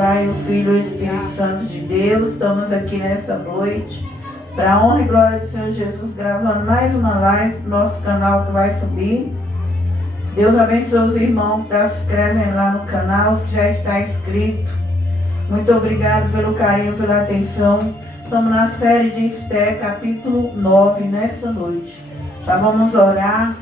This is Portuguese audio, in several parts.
Pai, o Filho e o Espírito Santo de Deus. Estamos aqui nessa noite para a honra e glória do Senhor Jesus, gravando mais uma live para o nosso canal que vai subir. Deus abençoe os irmãos que estão se inscrevendo lá no canal, os que já está inscrito. Muito obrigado pelo carinho, pela atenção. Estamos na série de Esther, capítulo 9, nessa noite. Já vamos orar.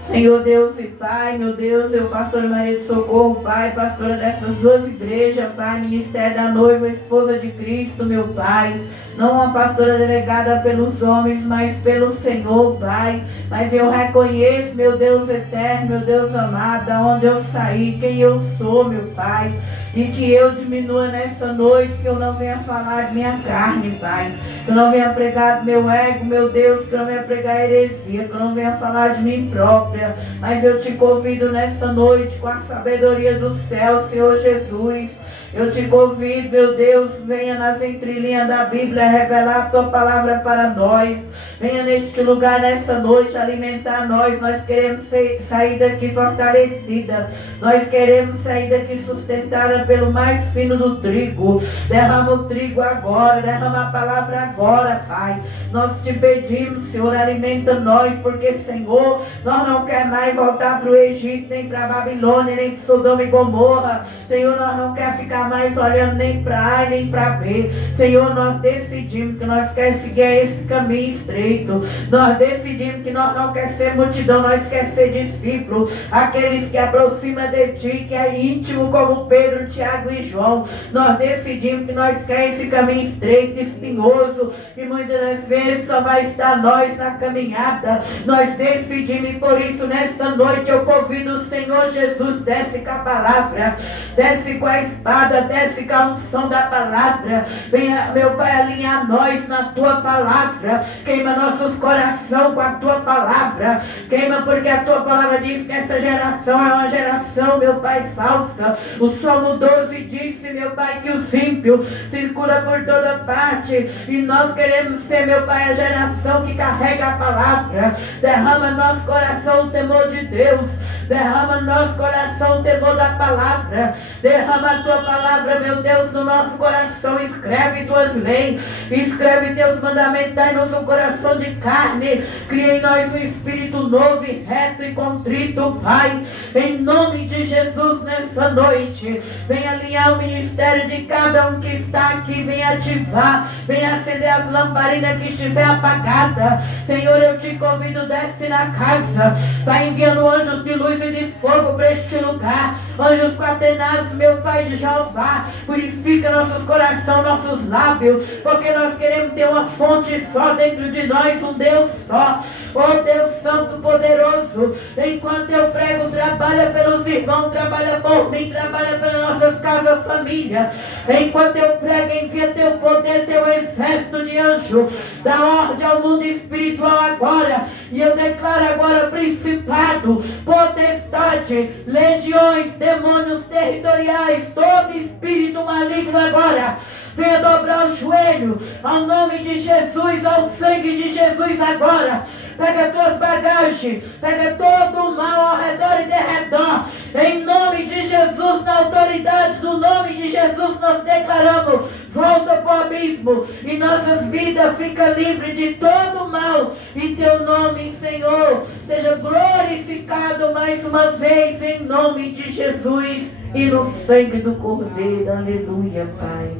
Senhor Deus e Pai, meu Deus, eu, pastora Maria de Socorro, Pai, pastora dessas duas igrejas, Pai, ministério da noiva, esposa de Cristo, meu Pai. Não uma pastora delegada pelos homens, mas pelo Senhor, Pai. Mas eu reconheço, meu Deus eterno, meu Deus amado, de onde eu saí, quem eu sou, meu Pai. E que eu diminua nessa noite, que eu não venha falar de minha carne, Pai. Que eu não venha pregar do meu ego, meu Deus, que eu não venha pregar heresia, que eu não venha falar de mim própria. Mas eu te convido nessa noite com a sabedoria do céu, Senhor Jesus. Eu te convido, meu Deus, venha nas entrelinhas da Bíblia revelar a tua palavra para nós. Venha neste lugar nessa noite alimentar nós. Nós queremos sair daqui fortalecida. Nós queremos sair daqui sustentada pelo mais fino do trigo. Derrama o trigo agora, derrama a palavra agora, Pai. Nós te pedimos, Senhor, alimenta nós, porque, Senhor, nós não queremos mais voltar para o Egito, nem para a Babilônia, nem para Sodoma e Gomorra. Senhor, nós não queremos ficar mais olhando nem para A nem para B. Senhor, nós decidimos que nós queremos seguir esse caminho estreito. Nós decidimos que nós não queremos ser multidão, nós queremos ser discípulos. Aqueles que aproximam de ti, que é íntimo como Pedro, Tiago e João. Nós decidimos que nós queremos esse caminho estreito, espinhoso, e muitas das vezes só vai estar nós na caminhada. Nós decidimos, e por isso nessa noite eu convido o Senhor Jesus, desce com a palavra, desce com a espada, desce com a unção da palavra. Venha, meu Pai, alinhar nós na tua palavra. Queima nossos corações com a tua palavra. Queima, porque a tua palavra diz que essa geração é uma geração, meu Pai, falsa. O Salmo 12 disse, meu Pai, que os ímpios circula por toda parte. E nós queremos ser, meu Pai, a geração que carrega a palavra. Derrama no nosso coração o temor de Deus. Derrama no nosso coração o temor da palavra. Derrama a tua palavra, meu Deus, no nosso coração. Escreve tuas leis. Escreve teus mandamentos. Dai-nos um coração de carne. Cria em nós um espírito novo e reto e contrito, Pai. Em nome de Jesus, nessa noite, vem alinhar o ministério de cada um que está aqui. Vem ativar. Vem acender as lamparinas que estiver apagada. Senhor, eu te convido, desce na casa. Vai enviando anjos de luz e de fogo para este lugar. Anjos quaternários, meu Pai de Jeová. Purifica nossos corações, nossos lábios. Porque nós queremos ter uma fonte só dentro de nós, um Deus só. Oh Deus Santo Poderoso, enquanto eu prego, trabalha pelos irmãos, trabalha por mim, trabalha pelas nossas casas, família. Enquanto eu prego, envia teu poder, teu exército de anjo, dá ordem ao mundo espiritual agora. E eu declaro agora principado, potestade, legiões, demônios territoriais, todo espírito maligno agora. Venha dobrar o joelho ao nome de Jesus, ao sangue de Jesus agora. Pega tuas bagagens, pega todo o mal ao redor e derredor. Em nome de Jesus, na autoridade do nome de Jesus, nós declaramos, volta para o abismo e nossas vidas ficam livres de todo o mal. E teu nome, Senhor, seja glorificado mais uma vez em nome de Jesus e no sangue do Cordeiro. Aleluia, Pai.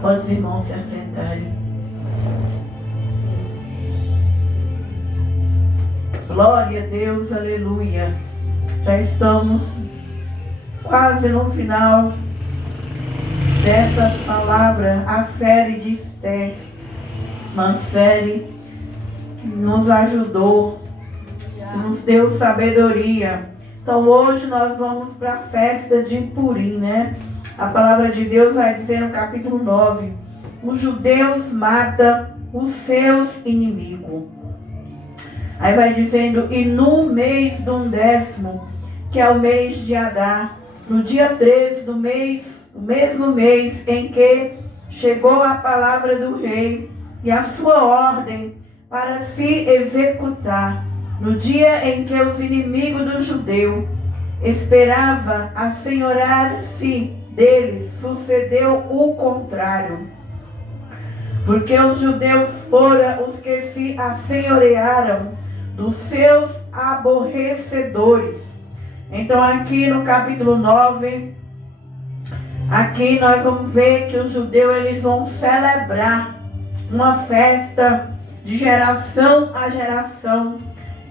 Pode os irmãos se assentarem. Glória a Deus, aleluia. Já estamos quase no final dessa palavra, a série de Esther. Uma série que nos ajudou, que nos deu sabedoria. Então hoje nós vamos para a festa de Purim, né? A palavra de Deus vai dizer no capítulo 9, os judeus matam os seus inimigos. Aí vai dizendo, e no mês do 10º, que é o mês de Adar, no dia 13 do mês, o mesmo mês em que chegou a palavra do rei e a sua ordem para se executar, no dia em que os inimigos do judeu esperava assenhorar-se dele sucedeu o contrário. Porque os judeus foram os que se assenhorearam dos seus aborrecedores. Então aqui no capítulo 9, aqui nós vamos ver que os judeus eles vão celebrar uma festa de geração a geração,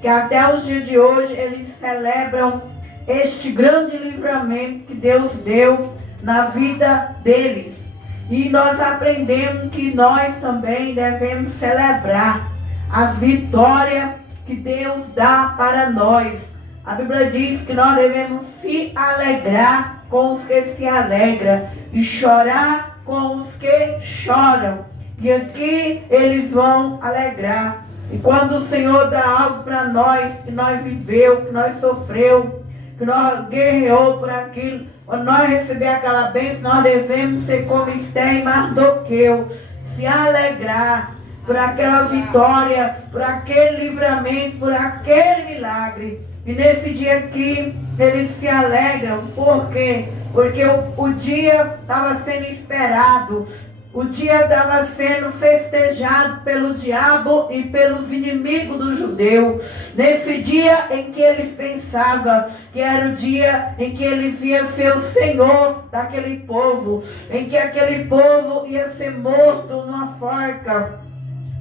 que até os dias de hoje eles celebram este grande livramento que Deus deu na vida deles. E nós aprendemos que nós também devemos celebrar as vitórias que Deus dá para nós. A Bíblia diz que nós devemos se alegrar com os que se alegram e chorar com os que choram. E aqui eles vão alegrar. E quando o Senhor dá algo para nós, que nós viveu, que nós sofreu, que nós guerreou por aquilo, quando nós receber aquela bênção, nós devemos ser como Esther e Mardoqueu, se alegrar por aquela vitória, por aquele livramento, por aquele milagre. E nesse dia aqui, eles se alegram. Por quê? Porque o dia estava sendo esperado. O dia estava sendo festejado pelo diabo e pelos inimigos do judeu. Nesse dia em que eles pensavam que era o dia em que eles iam ser o Senhor daquele povo, em que aquele povo ia ser morto numa forca.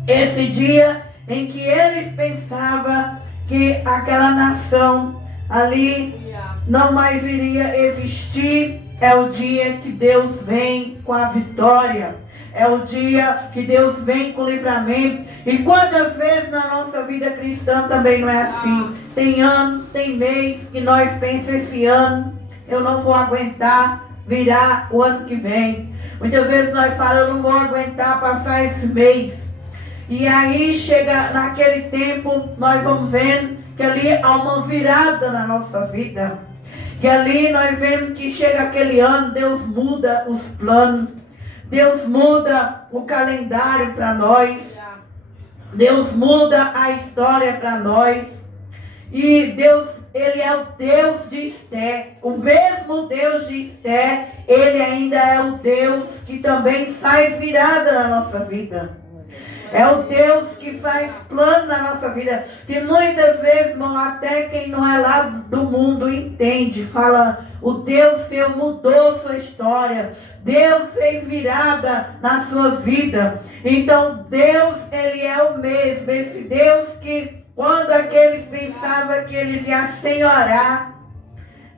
Esse dia em que eles pensavam que aquela nação ali não mais iria existir, é o dia que Deus vem com a vitória. É o dia que Deus vem com o livramento. E quantas vezes na nossa vida cristã também não é assim? Tem anos, tem mês que nós pensamos, esse ano eu não vou aguentar virar o ano que vem. Muitas vezes nós falamos, eu não vou aguentar passar esse mês. E aí chega naquele tempo, nós vamos vendo que ali há uma virada na nossa vida. Que ali nós vemos que chega aquele ano, Deus muda os planos. Deus muda o calendário para nós. Deus muda a história para nós. E Deus, Ele é o Deus de Esther. O mesmo Deus de Esther, Ele ainda é o Deus que também faz virada na nossa vida. É o Deus que faz plano na nossa vida. Que muitas vezes, irmão, até quem não é lá do mundo entende. Fala, o Deus seu mudou sua história. Deus fez virada na sua vida. Então Deus, Ele é o mesmo. Esse Deus que quando aqueles pensavam que eles iam senhorar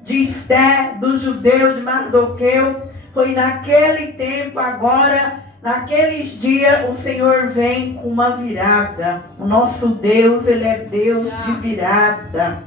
de Esther, do judeu, de Mardoqueu, foi naquele tempo agora. Naqueles dias o Senhor vem com uma virada. O nosso Deus, Ele é Deus de virada.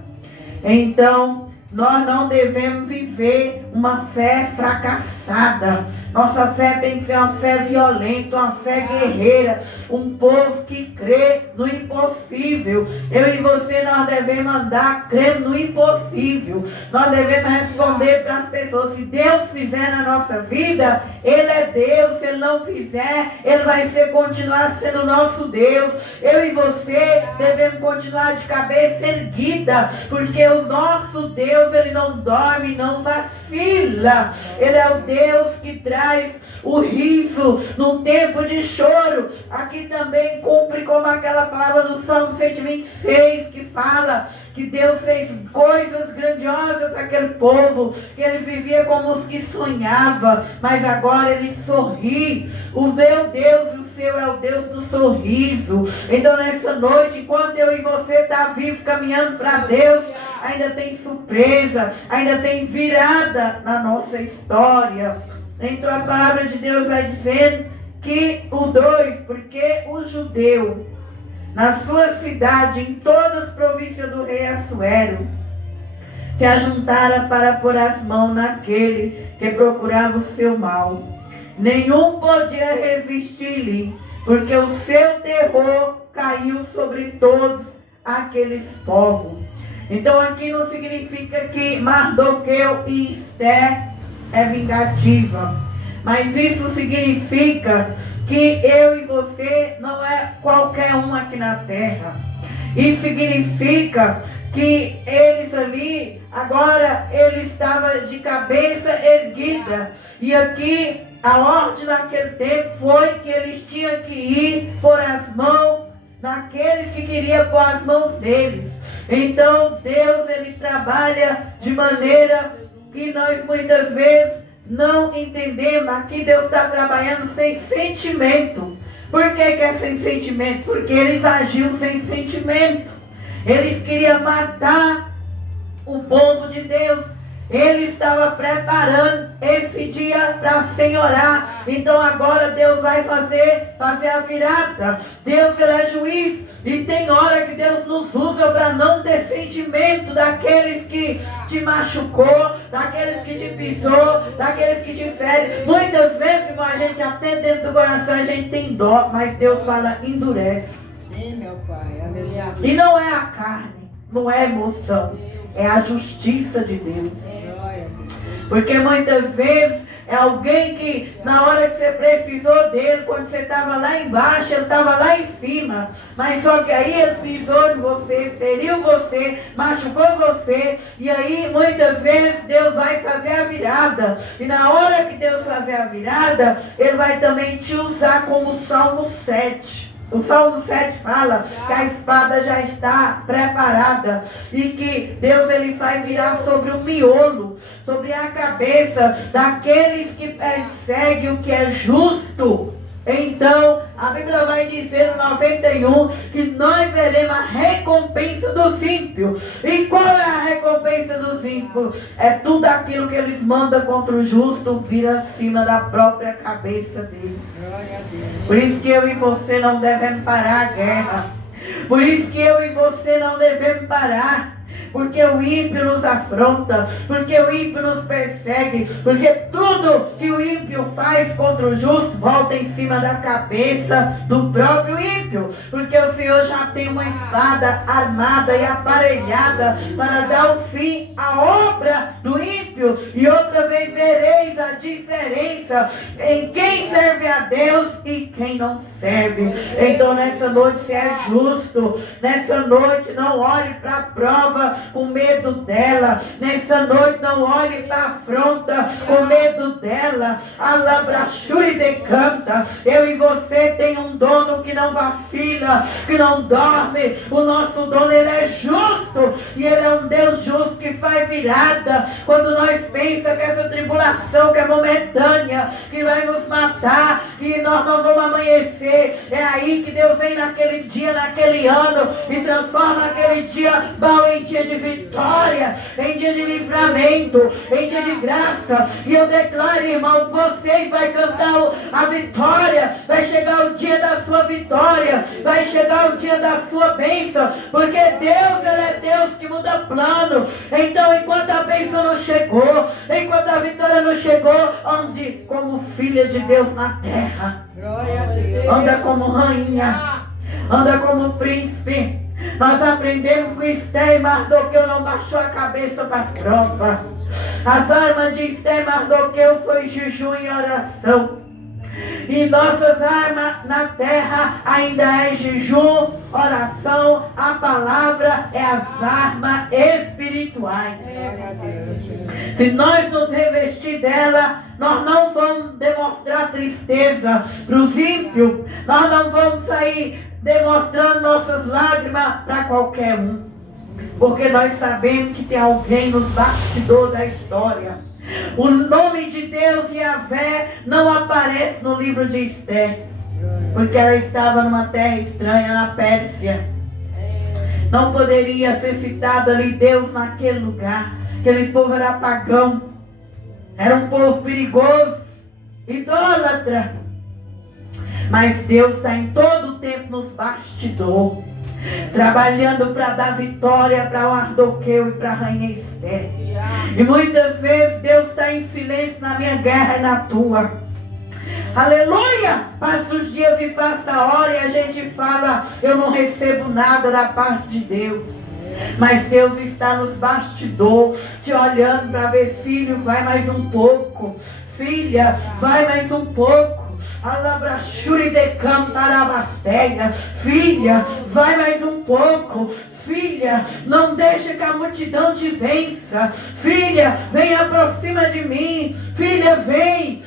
Então, nós não devemos viver uma fé fracassada. Nossa fé tem que ser uma fé violenta, uma fé guerreira. Um povo que crê no impossível. Eu e você, nós devemos andar crendo no impossível. Nós devemos responder para as pessoas. Se Deus fizer na nossa vida, Ele é Deus. Se Ele não fizer, Ele vai continuar sendo nosso Deus. Eu e você devemos continuar de cabeça erguida. Porque o nosso Deus, Ele não dorme, não vacila. Ele é o Deus que traz o riso num tempo de choro. Aqui também cumpre como aquela palavra do Salmo 126 que fala que Deus fez coisas grandiosas para aquele povo, que ele vivia como os que sonhava, mas agora ele sorri. O meu Deus, o seu é o Deus do sorriso. Então nessa noite, enquanto eu e você está vivo caminhando para Deus, ainda tem surpresa, ainda tem virada na nossa história. Então a palavra de Deus vai dizendo que o 2, porque o judeu, na sua cidade, em todas as províncias do rei Assuero, se ajuntaram para pôr as mãos naquele que procurava o seu mal. Nenhum podia resistir-lhe, porque o seu terror caiu sobre todos aqueles povos. Então aqui não significa que Mardoqueu e Esther é vingativa, mas isso significa que eu e você não é qualquer um aqui na terra. Isso significa que eles ali agora ele estava de cabeça erguida. E aqui a ordem naquele tempo foi que eles tinham que ir por as mãos naqueles que queriam pôr as mãos deles. Então Deus, ele trabalha de maneira que nós muitas vezes não entendemos. Aqui Deus está trabalhando sem sentimento. Por que é sem sentimento? Porque eles agiam sem sentimento. Eles queriam matar o povo de Deus. Ele estava preparando esse dia para senhorar. Então agora Deus vai fazer a virada. Deus, ele é juiz. E tem hora que Deus nos usa para não ter sentimento daqueles que te machucou, daqueles que te pisou, daqueles que te fere. Muitas vezes, irmão, a gente até dentro do coração a gente tem dó, mas Deus fala, endurece. Sim, meu Pai. Aleluia. E não é a carne, não é a emoção, é a justiça de Deus. Porque muitas vezes é alguém que na hora que você precisou dele, quando você estava lá embaixo, ele estava lá em cima. Mas só que aí ele pisou em você, feriu você, machucou você. E aí muitas vezes Deus vai fazer a virada. E na hora que Deus fazer a virada, ele vai também te usar como o Salmo 7. O Salmo 7 fala que a espada já está preparada e que Deus, ele vai virar sobre o miolo, sobre a cabeça daqueles que perseguem o que é justo. Então, a Bíblia vai dizer no 91 que nós veremos a recompensa dos ímpios. E qual é a recompensa dos ímpios? É tudo aquilo que eles mandam contra o justo vir acima da própria cabeça deles. Por isso que eu e você não devemos parar a guerra. Por isso que eu e você não devemos parar. Porque o ímpio nos afronta, porque o ímpio nos persegue, porque tudo que o ímpio faz contra o justo volta em cima da cabeça do próprio ímpio. Porque o Senhor já tem uma espada armada e aparelhada para dar o fim à obra do ímpio. E outra vez vereis a diferença em quem serve a Deus e quem não serve. Então nessa noite, se é justo, nessa noite não olhe para a prova com medo dela. Nessa noite não olhe para a afronta com medo dela. Alabrachuri decanta. Eu e você tem um dono que não vacila, que não dorme. O nosso dono, ele é justo. E ele é um Deus justo que faz virada. Quando nós pensamos que essa tribulação que é momentânea, que vai nos matar, que nós não vamos amanhecer, é aí que Deus vem naquele dia, naquele ano, e transforma aquele dia mal em dia de vitória, em dia de livramento, em dia de graça. E eu declaro, irmão, que vocês vão cantar a vitória. Vai chegar o dia da sua vitória, vai chegar o dia da sua bênção, porque Deus, ele é Deus que muda plano. Então enquanto a bênção não chegou, enquanto a vitória não chegou, ande como filha de Deus na terra. Glória a Deus. Anda como rainha, anda como príncipe. Nós aprendemos que Esther e Mardoqueu não baixou a cabeça para as provas. As armas de Esther e Mardoqueu foi jejum e oração. E nossas armas na terra ainda é jejum, oração. A palavra é as armas espirituais. Se nós nos revestir dela, nós não vamos demonstrar tristeza para os ímpios. Nós não vamos sair demonstrando nossas lágrimas para qualquer um. Porque nós sabemos que tem alguém nos bastidores da história. O nome de Deus, Yahvé, não aparece no livro de Esther. Porque ela estava numa terra estranha, na Pérsia. Não poderia ser citado ali Deus naquele lugar. Aquele povo era pagão. Era um povo perigoso, idólatra. Mas Deus está em todo o tempo nos bastidores, trabalhando para dar vitória para o Mardoqueu e para a rainha Esther. E muitas vezes Deus está em silêncio na minha guerra e na tua. Aleluia! Passa os dias e passa a hora e a gente fala, eu não recebo nada da parte de Deus. Mas Deus está nos bastidores, te olhando para ver, filho, vai mais um pouco. Filha, vai mais um pouco. Alabrachuri de Cantarabasteia. Filha, vai mais um pouco. Filha, não deixe que a multidão te vença. Filha, vem, aproxima de mim. Filha, vem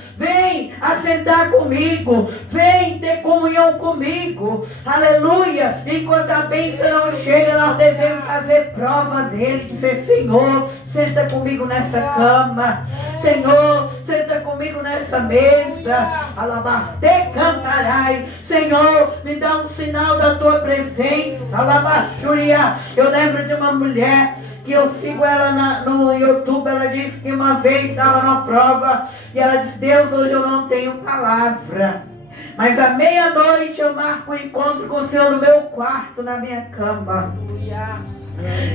assentar comigo. Vem ter comunhão comigo. Aleluia. Enquanto a bênção não chega, nós devemos fazer prova dele. Dizer: Senhor, senta comigo nessa cama. Senhor, senta comigo nessa mesa. Alabaste cantarai. Senhor, me dá um sinal da tua presença. Alabachuria. Eu lembro de uma mulher que eu sigo ela no YouTube. Ela disse que uma vez estava numa prova e ela disse: Deus, hoje eu não tenho palavra, mas à meia-noite eu marco um encontro com o Senhor no meu quarto, na minha cama.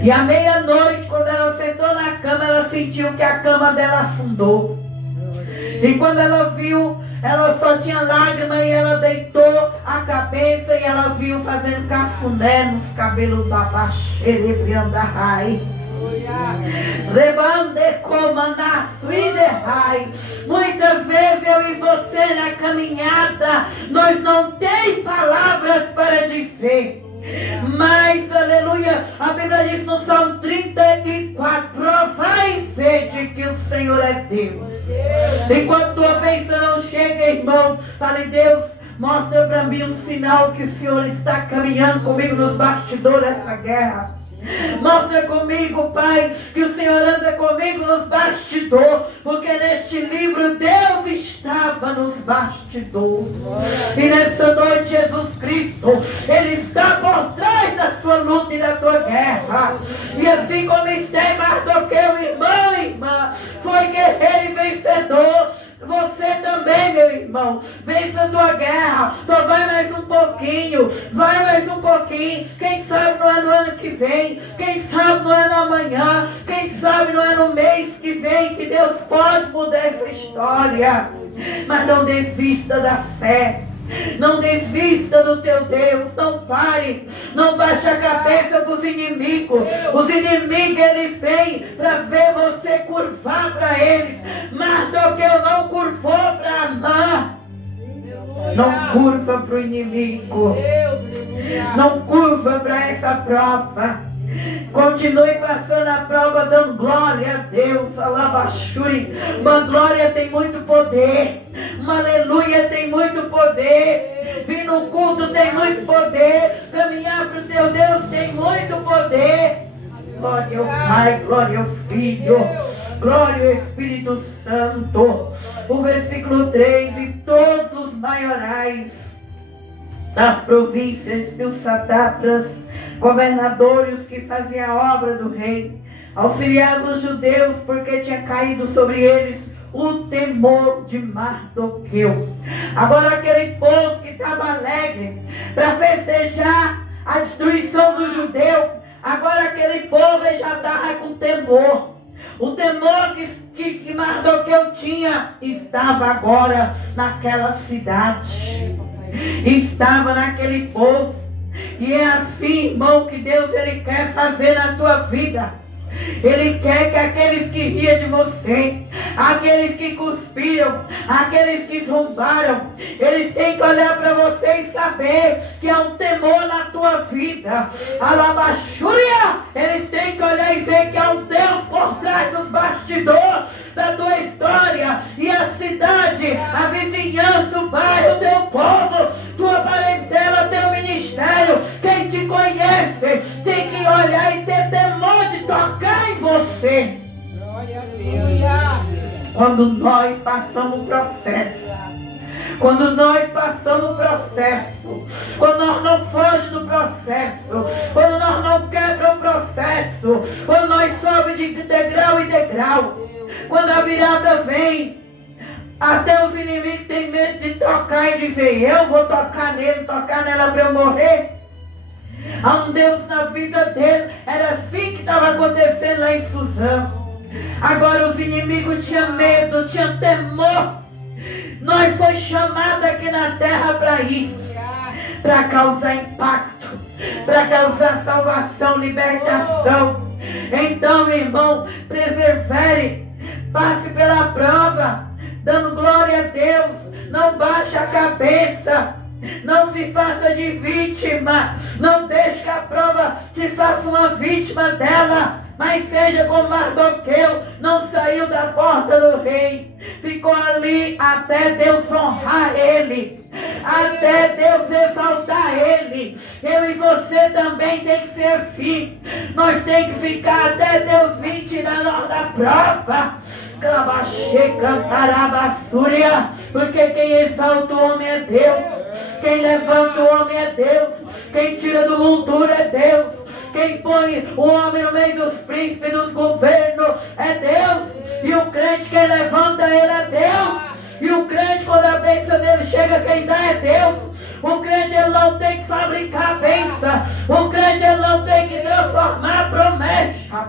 E à meia-noite, quando ela sentou na cama, ela sentiu que a cama dela afundou. E quando ela viu, ela só tinha lágrimas e ela deitou a cabeça e ela viu fazendo cafuné nos cabelos da Baixerebriandahai. Rebande comanaçuiderrai. Muitas vezes eu e você na caminhada, nós não temos palavras para dizer. Mas, aleluia, a Bíblia diz no Salmo 34: provai e vede que o Senhor é Deus. Enquanto tua bênção não chega, irmão, fale: Deus, mostra para mim um sinal que o Senhor está caminhando comigo nos bastidores dessa guerra. Mostra comigo, Pai, que o Senhor anda comigo nos bastidores, porque neste livro Deus estava nos bastidores. E nessa noite Jesus Cristo, Ele está por trás da sua luta e da tua guerra. E assim como Esther e Mardoqueu, irmão e irmã, foi guerreiro e vencedor, você também, meu irmão, vença a tua guerra. Só vai mais um pouquinho. Vai mais um pouquinho. Quem sabe não é no ano que vem. Quem sabe não é no amanhã. Quem sabe não é no mês que vem que Deus pode mudar essa história. Mas não desista da fé. Não desista do teu Deus. Não pare. Não baixe a cabeça para os inimigos. Os inimigos, eles vêm para ver você curvar para eles. Mardoqueu não curvou para Amã. Não curva para o inimigo. Não curva para essa prova. Continue passando a prova dando glória a Deus. Alabachuri. Uma glória tem muito poder. Uma aleluia tem muito poder. Vir no culto tem muito poder. Caminhar para o teu Deus tem muito poder. Glória ao Pai, glória ao Filho, glória ao Espírito Santo. O versículo 3: e todos os maiorais das províncias, dos satrapas, governadores que faziam a obra do rei, auxiliavam os judeus, porque tinha caído sobre eles o temor de Mardoqueu. Agora aquele povo que estava alegre para festejar a destruição do judeu, agora aquele povo já estava com temor. O temor que Mardoqueu tinha estava agora naquela cidade. Estava naquele povo. E é assim, irmão, que Deus Ele quer fazer na tua vida. Ele quer que aqueles que riam de você, aqueles que cuspiram, aqueles que zombaram, eles têm que olhar para você e saber que há um temor na tua vida. Alabachúria! Eles têm que olhar e ver que há um Deus por trás dos bastidores da tua história. E a cidade, a vizinhança, o bairro, o teu povo, tua parentela, teu ministério, quem te conhece, tem que olhar e ter temor de tocar em você. Glória a Deus. Quando nós passamos o processo, quando nós passamos o processo, quando nós não fogimos do processo, quando nós não quebramos o processo, quando nós sobemos de degrau em degrau, quando a virada vem, até os inimigos têm medo de tocar e dizer: eu vou tocar nele, tocar nela para eu morrer. Há um Deus na vida dele. Era assim que estava acontecendo lá em Suzã. Agora os inimigos tinham medo, tinham temor. Nós foi chamados aqui na terra para isso, para causar impacto, para causar salvação, libertação. Então, meu irmão, persevere, passe pela prova, dando glória a Deus. Não baixe a cabeça. Não se faça de vítima. Não deixe que a prova te faça uma vítima dela. Mas seja como Mardoqueu, não saiu da porta do rei. Ficou ali até Deus honrar ele. Até Deus exaltar ele. Eu e você também tem que ser assim. Nós tem que ficar até Deus vir tirar nós da prova. Clabaxê, cantarabassúria. Porque quem exalta o homem é Deus. Quem levanta o homem é Deus. Quem tira do monturo é Deus. Quem põe o homem no meio dos príncipes, dos governos, é Deus. E o crente, quem levanta ele é Deus. E o crente, quando a bênção dele chega, quem dá é Deus. O crente, ele não tem que fabricar a bênção. O crente, ele não tem que transformar a promessa.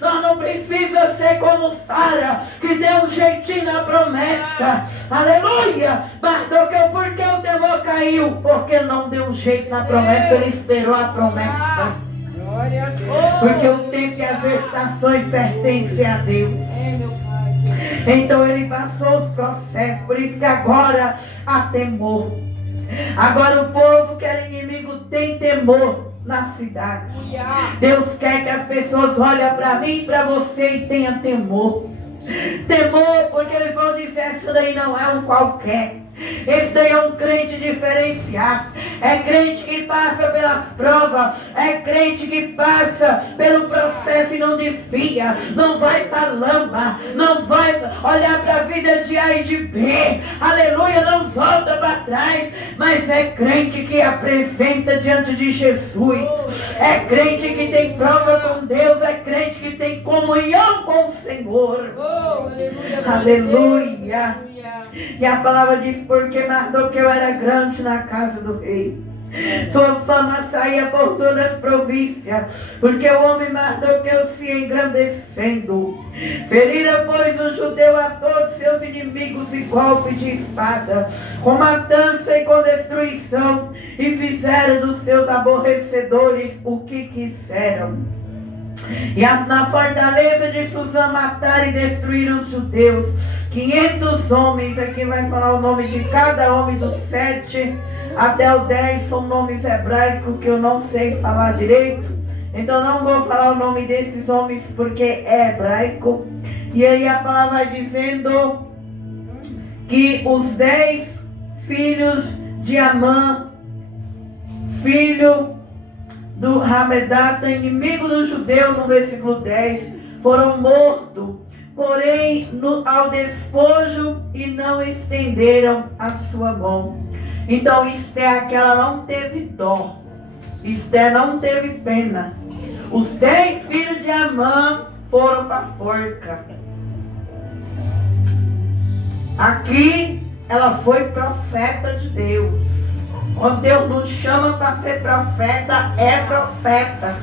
Nós não precisa ser como Sara, que deu um jeitinho na promessa. Aleluia! Mardoqueu, por que o temor caiu? Porque não deu um jeito na promessa, ele esperou a promessa. Glória a Deus. Porque o tempo e as estações pertencem a Deus. Então ele passou os processos, por isso que agora há temor. Agora o povo que era inimigo tem temor na cidade. Deus quer que as pessoas olhem para mim e para você e tenham temor. Temor, porque eles vão dizer, isso daí não é um qualquer. Esse daí é um crente diferenciado. É crente que passa pelas provas. É crente que passa pelo processo e não desvia. Não vai para lama. Não vai olhar para a vida de A e de B. Aleluia, não volta para trás. Mas é crente que apresenta diante de Jesus. É crente que tem prova com Deus. É crente que tem comunhão com o Senhor. Aleluia. E a palavra diz, porque Mardoqueu era grande na casa do rei. Sua fama saía por todas as províncias, porque o homem Mardoqueu se engrandecendo. Ferira, pois, o judeu a todos seus inimigos e golpe de espada, com matança e com destruição, e fizeram dos seus aborrecedores o que quiseram. E na fortaleza de Suzã mataram e destruíram os judeus. 500 homens, aqui vai falar o nome de cada homem dos 7 até o 10, são nomes hebraicos que eu não sei falar direito. Então não vou falar o nome desses homens porque é hebraico. E aí a palavra vai dizendo que os 10 filhos de Amã, filho do Hamedata, inimigo do judeu, no versículo 10, foram mortos, porém ao despojo, e não estenderam a sua mão. Então Esther, aquela não teve dó. Esther não teve pena. Os 10 filhos de Amã foram para a forca. Aqui ela foi profeta de Deus. Quando Deus nos chama para ser profeta, é profeta.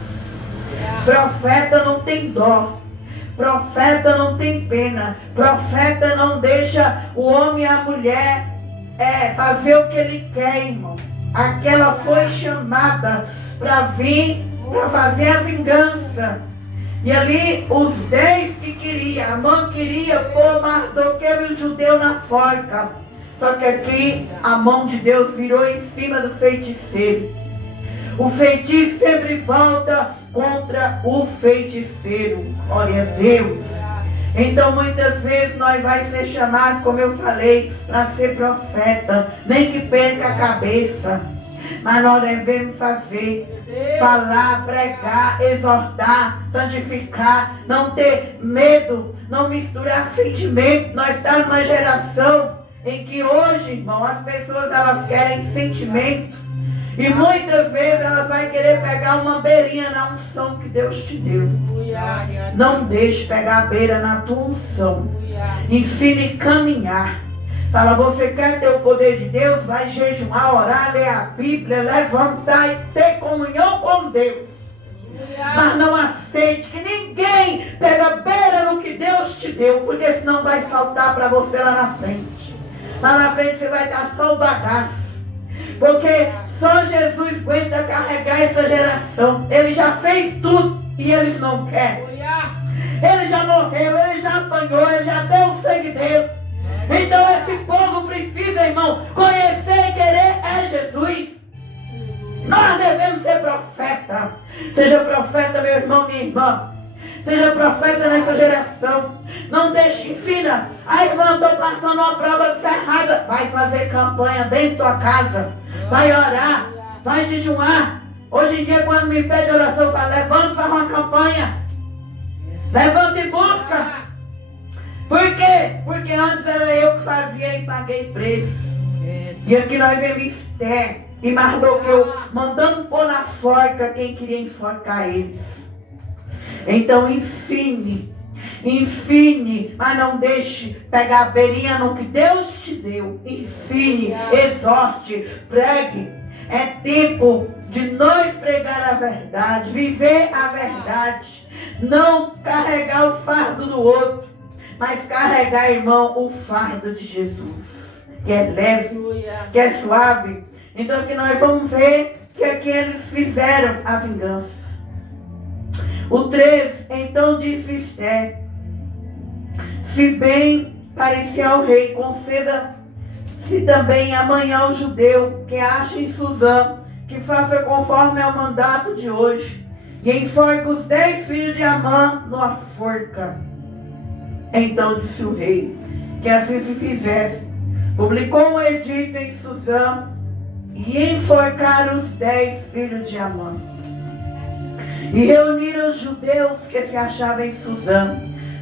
Profeta não tem dó. Profeta não tem pena. Profeta não deixa o homem e a mulher fazer o que ele quer, irmão. Aquela foi chamada para vir, para fazer a vingança. E ali os 10 que queria, Amã queria pôr Mardoqueu e o judeu na forca. Só que aqui a mão de Deus virou em cima do feiticeiro. O feitiço sempre volta contra o feiticeiro. Glória a Deus. Então muitas vezes nós vai ser chamado, como eu falei, para ser profeta. Nem que perca a cabeça. Mas nós devemos fazer, falar, pregar, exortar, santificar, não ter medo, não misturar sentimento. Nós estamos numa geração em que hoje, irmão, as pessoas elas querem sentimento. E muitas vezes elas vão querer pegar uma beirinha na unção que Deus te deu. Não deixe pegar a beira na tua unção. Ensine a caminhar. Fala, você quer ter o poder de Deus? Vai jejuar, orar, ler a Bíblia, levantar e ter comunhão com Deus. Mas não aceite que ninguém pega beira no que Deus te deu, porque senão vai faltar para você lá na frente. Lá na frente você vai dar só o bagaço. Porque só Jesus aguenta carregar essa geração. Ele já fez tudo. e eles não querem. Ele já morreu, ele já apanhou, ele já deu o sangue dele. Então esse povo precisa, irmão, conhecer e querer é Jesus. Nós devemos ser profeta. Seja profeta, meu irmão, minha irmã. Seja profeta nessa geração. Não deixe, ensina. Irmã, estou passando uma prova cerrada. Vai fazer campanha dentro da tua casa. Vai orar. Vai jejuar. Hoje em dia, quando me pede oração, eu falo, levanta e faz uma campanha. Levanta e busca. Por quê? Porque antes era eu que fazia e paguei preço. E aqui nós vemos Esther e Mardoqueu mandando pôr na forca quem queria enforcar eles. Então ensine, mas não deixe pegar a beirinha no que Deus te deu. Ensine, exorte, pregue. É tempo de nós pregar a verdade, viver a verdade, não carregar o fardo do outro, mas carregar, irmão, o fardo de Jesus, que é leve, que é suave. Então que nós vamos ver que aqui eles fizeram a vingança. O 3, então disse Esther, se bem parecer ao rei, conceda-se também amanhã ao judeu que acha em Suzã, que faça conforme ao mandato de hoje, e enforque os 10 filhos de Amã numa forca. Então disse o rei, que assim se fizesse. Publicou um edito em Suzã, e enforcaram os 10 filhos de Amã. E reuniram os judeus que se achavam em Suzã,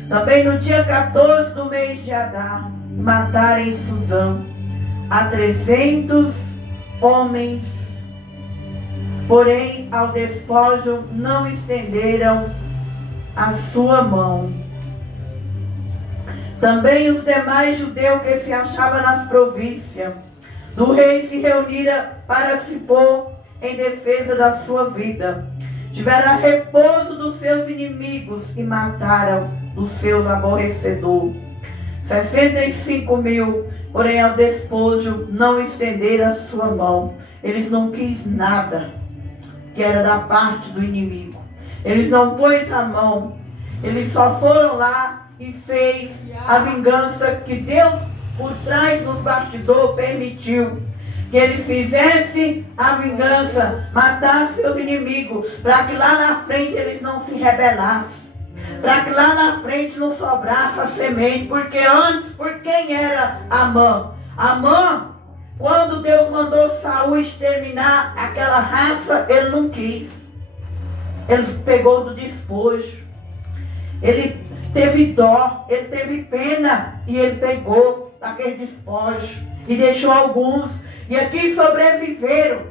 também no dia 14 do mês de Adar, mataram em Suzã a 300 homens, porém ao despojo não estenderam a sua mão. Também os demais judeus que se achavam nas províncias do rei se reuniram para se pôr em defesa da sua vida. Tiveram repouso dos seus inimigos e mataram os seus aborrecedores. 65.000, porém ao despojo não estenderam a sua mão. Eles não quis nada que era da parte do inimigo. Eles não pôs a mão. Eles só foram lá e fez a vingança que Deus por trás nos bastidores permitiu. Que eles fizessem a vingança, matassem seus inimigos, para que lá na frente eles não se rebelassem. Para que lá na frente não sobrasse a semente. Porque antes, por quem era Amã? Amã, quando Deus mandou Saul exterminar aquela raça, ele não quis. Ele pegou do despojo. Ele teve dó, ele teve pena e ele pegou aquele despojo e deixou alguns. E aqui sobreviveram.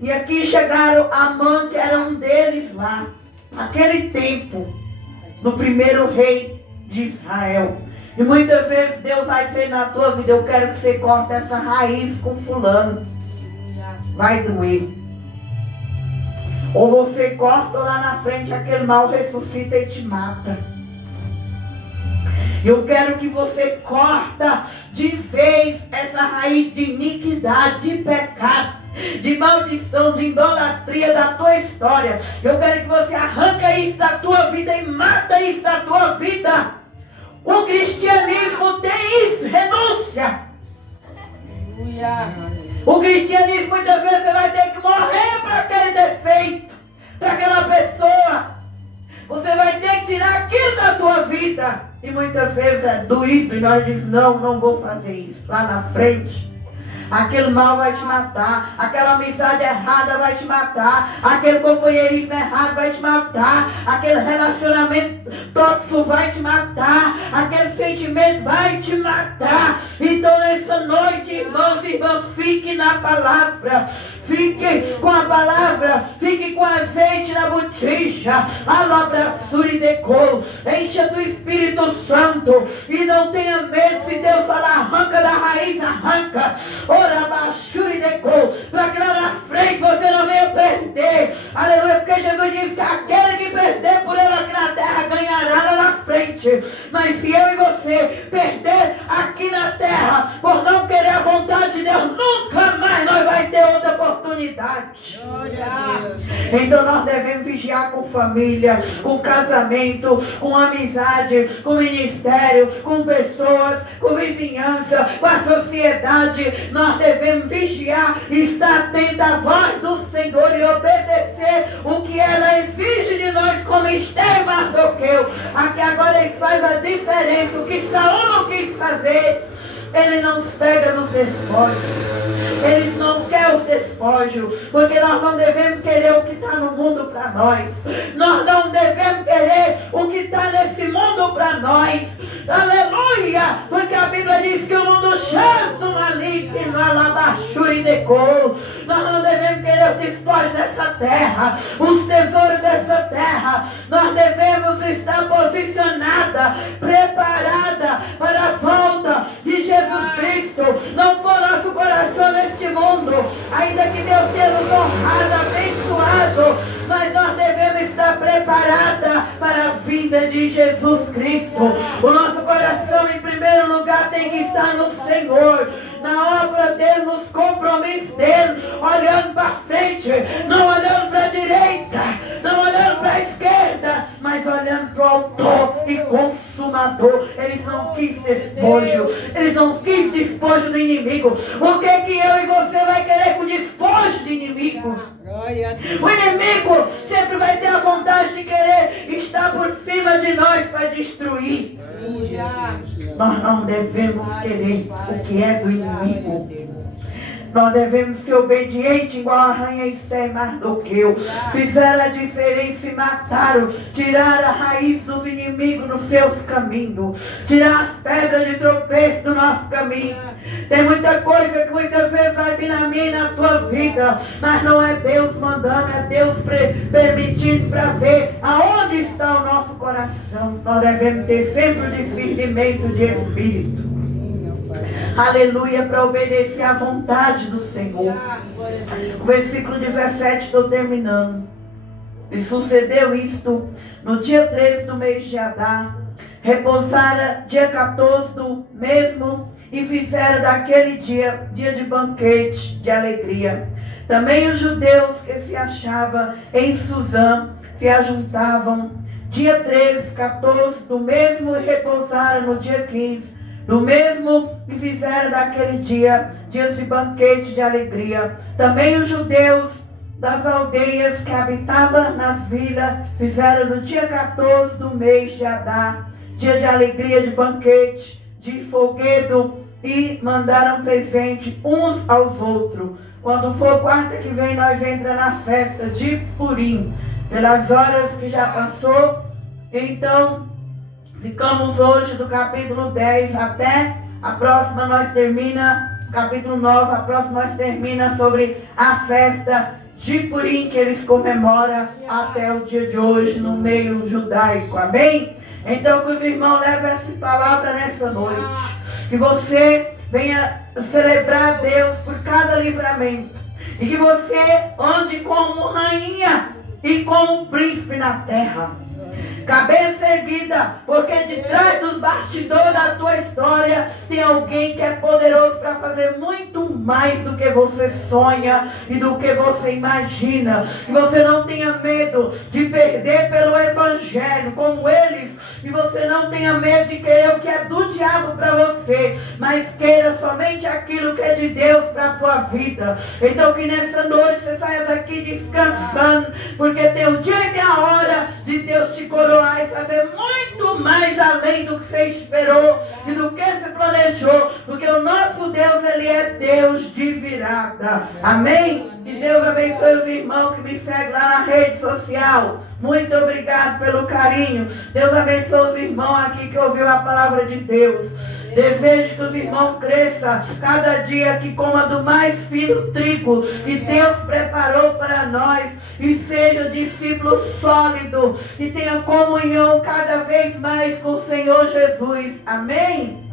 E aqui chegaram Amã, que era um deles lá. Naquele tempo, do primeiro rei de Israel. E muitas vezes Deus vai dizer na tua vida, eu quero que você corte essa raiz com fulano. Vai doer. Ou você corta lá na frente, aquele mal ressuscita e te mata. Eu quero que você corta de vez essa raiz de iniquidade, de pecado, de maldição, de idolatria da tua história. Eu quero que você arranca isso da tua vida e mata isso da tua vida. O cristianismo tem isso, renúncia. O cristianismo muitas vezes você vai ter que morrer para aquele defeito, para aquela pessoa. Você vai ter que tirar aquilo da tua vida. E muitas vezes é doído e nós dizemos, não vou fazer isso. Lá na frente, aquele mal vai te matar. Aquela amizade errada vai te matar. Aquele companheirismo errado vai te matar. Aquele relacionamento tóxico vai te matar. Aquele sentimento vai te matar. Então nessa noite, irmãos e irmãs, fique na palavra. Fique com a palavra. Fique com azeite na botija. Alabraçuri decor. Encha do Espírito Santo. E não tenha medo. Se Deus falar arranca da raiz, arranca. Orabaxuri decor. Para que lá na frente você não venha perder. Aleluia. Porque Jesus disse que aquele que perder por ele aqui na terra ganhará lá na frente. frente. Mas se eu e você perder aqui na terra por não querer a vontade de Deus, nunca mais nós vamos ter outra oportunidade. Então nós devemos vigiar com família, com casamento, com amizade, com ministério, com pessoas, com vizinhança, com a sociedade. Nós devemos vigiar e estar atento à voz do Senhor e obedecer o que ela exige de nós, como Esther e Mardoqueu. Aqui agora ele faz a diferença. O que Saul não quis fazer, ele não se pega nos despojos. Eles não querem os despojos, porque nós não devemos querer o que está no mundo para nós. Nós não devemos querer o que está nesse mundo para nós. Aleluia! Porque a Bíblia diz que o mundo jaz do maligno e no alabachura e decor. Nós não devemos querer os despojos dessa terra, os tesouros dessa terra. Nós devemos estar posicionada, preparada para a volta de Jesus Cristo. Não pôr nosso coração neste mundo, ainda que Deus tenha nos honrado, abençoado, mas nós devemos estar preparada para a vinda de Jesus Cristo. O nosso coração, em primeiro lugar, tem que estar no Senhor, na obra dele, nos compromissos dele, olhando para frente, não olhando para a direita, não olhando para a esquerda, mas olhando para o autor e consumador. Eles não quis despojo, eles não quis despojo do inimigo. O que que eu e você vai querer com despojo de inimigo? O inimigo sempre vai ter a vontade de querer estar por cima de nós para destruir. Nós não devemos querer o que é do inimigo. Nós devemos ser obedientes igual a rainha Esther e Mardoqueu. Fizeram a diferença e mataram. Tiraram a raiz dos inimigos dos seus caminhos. Tiraram as pedras de tropeço do nosso caminho. Tem muita coisa que muitas vezes vai vir na minha e na tua vida, mas não é Deus mandando, é Deus permitindo para ver aonde está o nosso coração. Nós devemos ter sempre o discernimento de espírito. Aleluia, para obedecer à vontade do Senhor. O versículo 17, estou terminando. E sucedeu isto no dia 13 do mês de Adar. Repousara dia 14 do mesmo, e fizeram daquele dia de banquete, de alegria. Também os judeus que se achavam em Suzã se ajuntavam. Dia 13, 14 do mesmo, e repousaram no dia 15 do mesmo, e fizeram daquele dia dias de banquete, de alegria. Também os judeus das aldeias que habitavam nas vilas fizeram no dia 14 do mês de Adar dia de alegria, de banquete, de folguedo, e mandaram presente uns aos outros. Quando for quarta que vem, nós entramos na festa de Purim, pelas horas que já passou. Então, ficamos hoje do capítulo 10 até a próxima. Nós termina capítulo 9, a próxima nós termina sobre a festa de Purim, que eles comemoram até o dia de hoje no meio judaico. Amém? Então que os irmãos levem essa palavra nessa noite, que você venha celebrar a Deus por cada livramento, e que você ande como rainha e como príncipe na terra, cabeça erguida, porque de trás dos bastidores da tua história tem alguém que é poderoso para fazer muito mais do que você sonha e do que você imagina. E você não tenha medo de perder pelo evangelho como eles, e você não tenha medo de querer o que é do diabo para você, mas queira somente aquilo que é de Deus para a tua vida. Então que nessa noite você saia daqui descansando, porque tem o dia e tem a hora de Deus te coroar e fazer muito mais além do que você esperou e do que você planejou, porque o nosso Deus, Ele é Deus de virada. Amém? Que Deus abençoe os irmãos que me seguem lá na rede social. Muito obrigado pelo carinho. Deus abençoe os irmãos aqui que ouviu a palavra de Deus. Desejo que os irmãos cresçam cada dia, que coma do mais fino trigo que Deus preparou para nós, e seja discípulo sólido, e tenha comunhão cada vez mais com o Senhor Jesus. Amém?